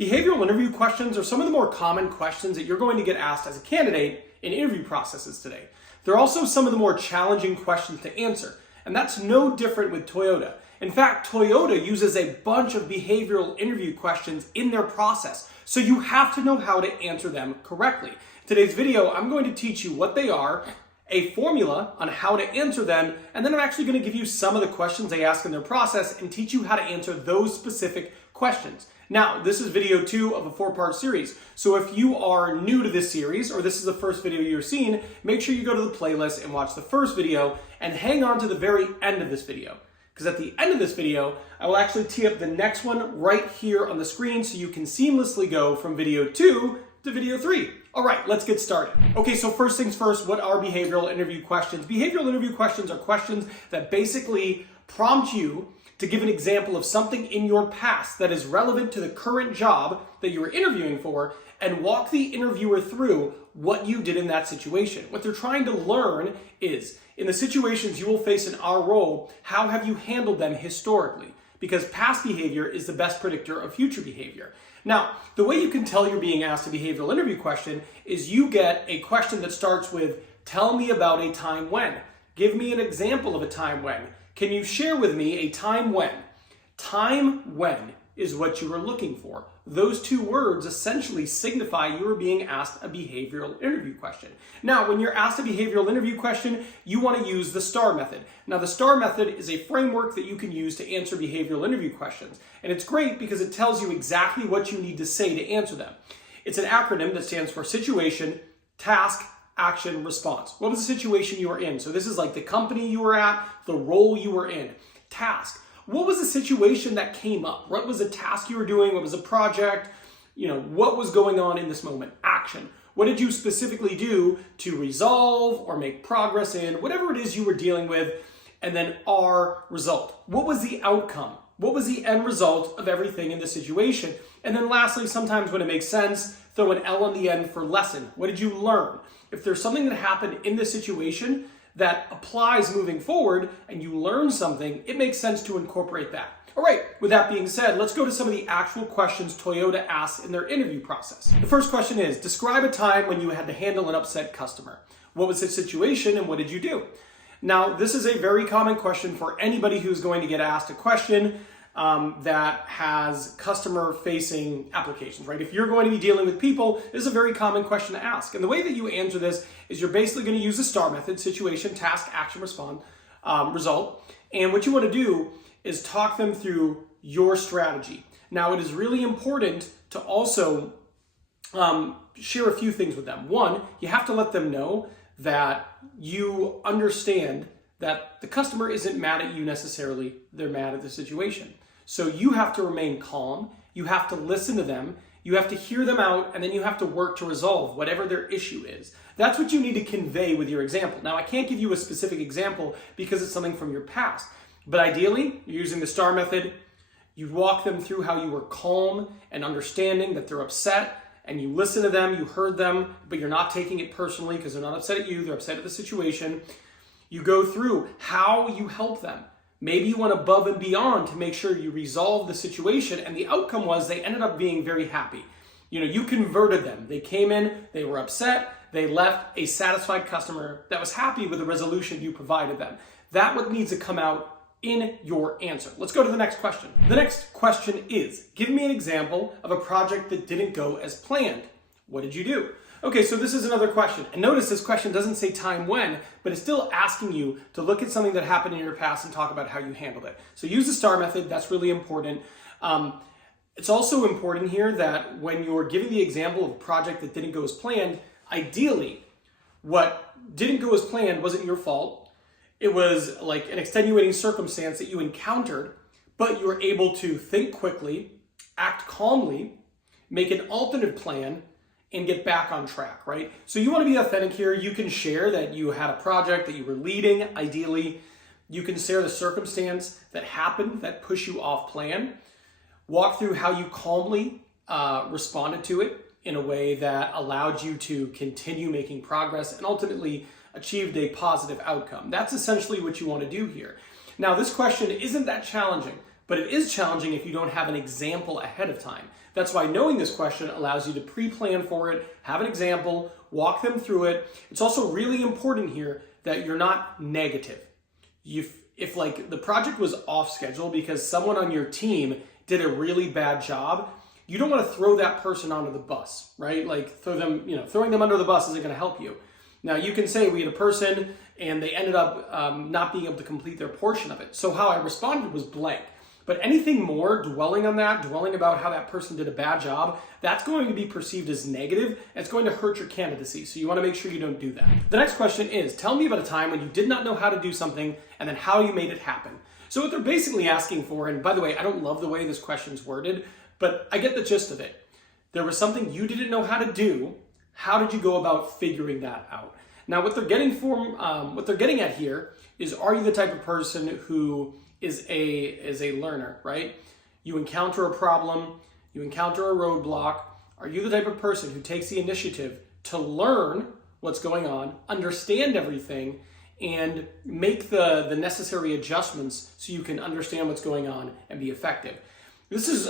Behavioral interview questions are some of the more common questions that you're going to get asked as a candidate in interview processes today. They're also some of the more challenging questions to answer, and that's no different with Toyota. In fact, Toyota uses a bunch of behavioral interview questions in their process, so you have to know how to answer them correctly. In today's video, I'm going to teach you what they are, a formula on how to answer them, and then I'm actually going to give you some of the questions they ask in their process and teach you how to answer those specific questions. Now, this is video 2 of a 4-part series, so if you are new to this series, or this is the first video you're seeing, make sure you go to the playlist and watch the first video, and hang on to the very end of this video. Because at the end of this video, I will actually tee up the next one right here on the screen so you can seamlessly go from video 2 to video 3. All right, let's get started. Okay, so first things first, what are behavioral interview questions? Behavioral interview questions are questions that basically prompt you to give an example of something in your past that is relevant to the current job that you were interviewing for and walk the interviewer through what you did in that situation. What they're trying to learn is, in the situations you will face in our role, how have you handled them historically? Because past behavior is the best predictor of future behavior. Now, the way you can tell you're being asked a behavioral interview question is you get a question that starts with, tell me about a time when. Give me an example of a time when. Can you share with me a time when? Time when is what you are looking for. Those two words essentially signify you are being asked a behavioral interview question. Now, when you're asked a behavioral interview question, you want to use the STAR method. Now, the STAR method is a framework that you can use to answer behavioral interview questions. And it's great because it tells you exactly what you need to say to answer them. It's an acronym that stands for situation, task, action, response. What was the situation you were in? So this is like the company you were at, the role you were in. Task. What was the situation that came up? What was the task you were doing? What was the project? What was going on in this moment? Action. What did you specifically do to resolve or make progress in whatever it is you were dealing with? And then R, result. What was the outcome? What was the end result of everything in the situation? And then lastly, sometimes when it makes sense, throw an L on the end for lesson. What did you learn? If there's something that happened in this situation that applies moving forward and you learn something, it makes sense to incorporate that. All right, with that being said, let's go to some of the actual questions Toyota asks in their interview process. The first question is, describe a time when you had to handle an upset customer. What was the situation and what did you do? Now, this is a very common question for anybody who's going to get asked a question that has customer-facing applications, right? If you're going to be dealing with people, this is a very common question to ask. And the way that you answer this is you're basically going to use the STAR method, situation, task, action, respond, result. And what you want to do is talk them through your strategy. Now, it is really important to also share a few things with them. One, you have to let them know that you understand that the customer isn't mad at you necessarily, they're mad at the situation. So you have to remain calm, you have to listen to them, you have to hear them out, and then you have to work to resolve whatever their issue is. That's what you need to convey with your example. Now, I can't give you a specific example because it's something from your past, but ideally, you're using the STAR method, you walk them through how you were calm and understanding that they're upset, and you listen to them, you heard them, but you're not taking it personally because they're not upset at you, they're upset at the situation. You go through how you help them. Maybe you went above and beyond to make sure you resolve the situation, and the outcome was they ended up being very happy. You converted them. They came in, they were upset, they left a satisfied customer that was happy with the resolution you provided them. That's what needs to come out in your answer. Let's go to the next question. The next question is, give me an example of a project that didn't go as planned. What did you do? Okay, so this is another question. And notice this question doesn't say time when, but it's still asking you to look at something that happened in your past and talk about how you handled it. So use the STAR method, that's really important. It's also important here that when you're giving the example of a project that didn't go as planned, ideally, what didn't go as planned wasn't your fault. It was like an extenuating circumstance that you encountered, but you were able to think quickly, act calmly, make an alternate plan, and get back on track, right? So you want to be authentic here. You can share that you had a project that you were leading, ideally. You can share the circumstance that happened that pushed you off plan. Walk through how you calmly responded to it in a way that allowed you to continue making progress and ultimately achieved a positive outcome. That's essentially what you want to do here. Now, this question isn't that challenging, but it is challenging if you don't have an example ahead of time. That's why knowing this question allows you to pre-plan for it, have an example, walk them through it. It's also really important here that you're not negative. If like the project was off schedule because someone on your team did a really bad job, you don't want to throw that person onto the bus, right? Like throwing them under the bus isn't going to help you. Now you can say we had a person and they ended up not being able to complete their portion of it. So how I responded was blank. But anything more, dwelling on that, dwelling about how that person did a bad job, that's going to be perceived as negative. And it's going to hurt your candidacy. So you want to make sure you don't do that. The next question is, tell me about a time when you did not know how to do something and then how you made it happen. So what they're basically asking for, and by the way, I don't love the way this question's worded, but I get the gist of it. There was something you didn't know how to do. How did you go about figuring that out? Now, what they're getting at here is, are you the type of person who is a learner, right? You encounter a problem, you encounter a roadblock. Are you the type of person who takes the initiative to learn what's going on, understand everything, and make the necessary adjustments so you can understand what's going on and be effective? This is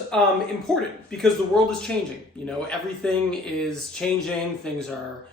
important because the world is changing. Everything is changing. Things are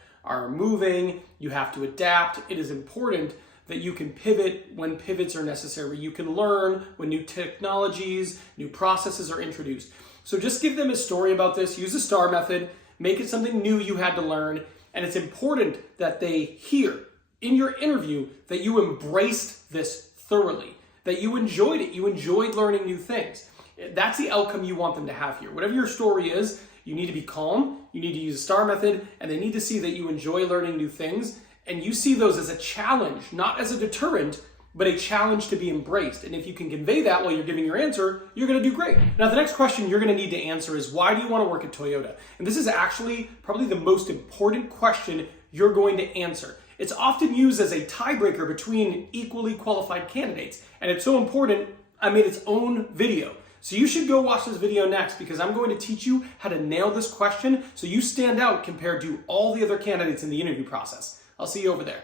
moving. You have to adapt. It is important that you can pivot when pivots are necessary. You can learn when new technologies, new processes are introduced. So just give them a story about this. Use the STAR method. Make it something new you had to learn. And it's important that they hear in your interview that you embraced this thoroughly, that you enjoyed it. You enjoyed learning new things. That's the outcome you want them to have here. Whatever your story is, you need to be calm, you need to use the STAR method, and they need to see that you enjoy learning new things, and you see those as a challenge, not as a deterrent, but a challenge to be embraced. And if you can convey that while you're giving your answer, you're gonna do great. Now, the next question you're gonna need to answer is, why do you wanna work at Toyota? And this is actually probably the most important question you're going to answer. It's often used as a tiebreaker between equally qualified candidates, and it's so important, I made its own video. So you should go watch this video next because I'm going to teach you how to nail this question so you stand out compared to all the other candidates in the interview process. I'll see you over there.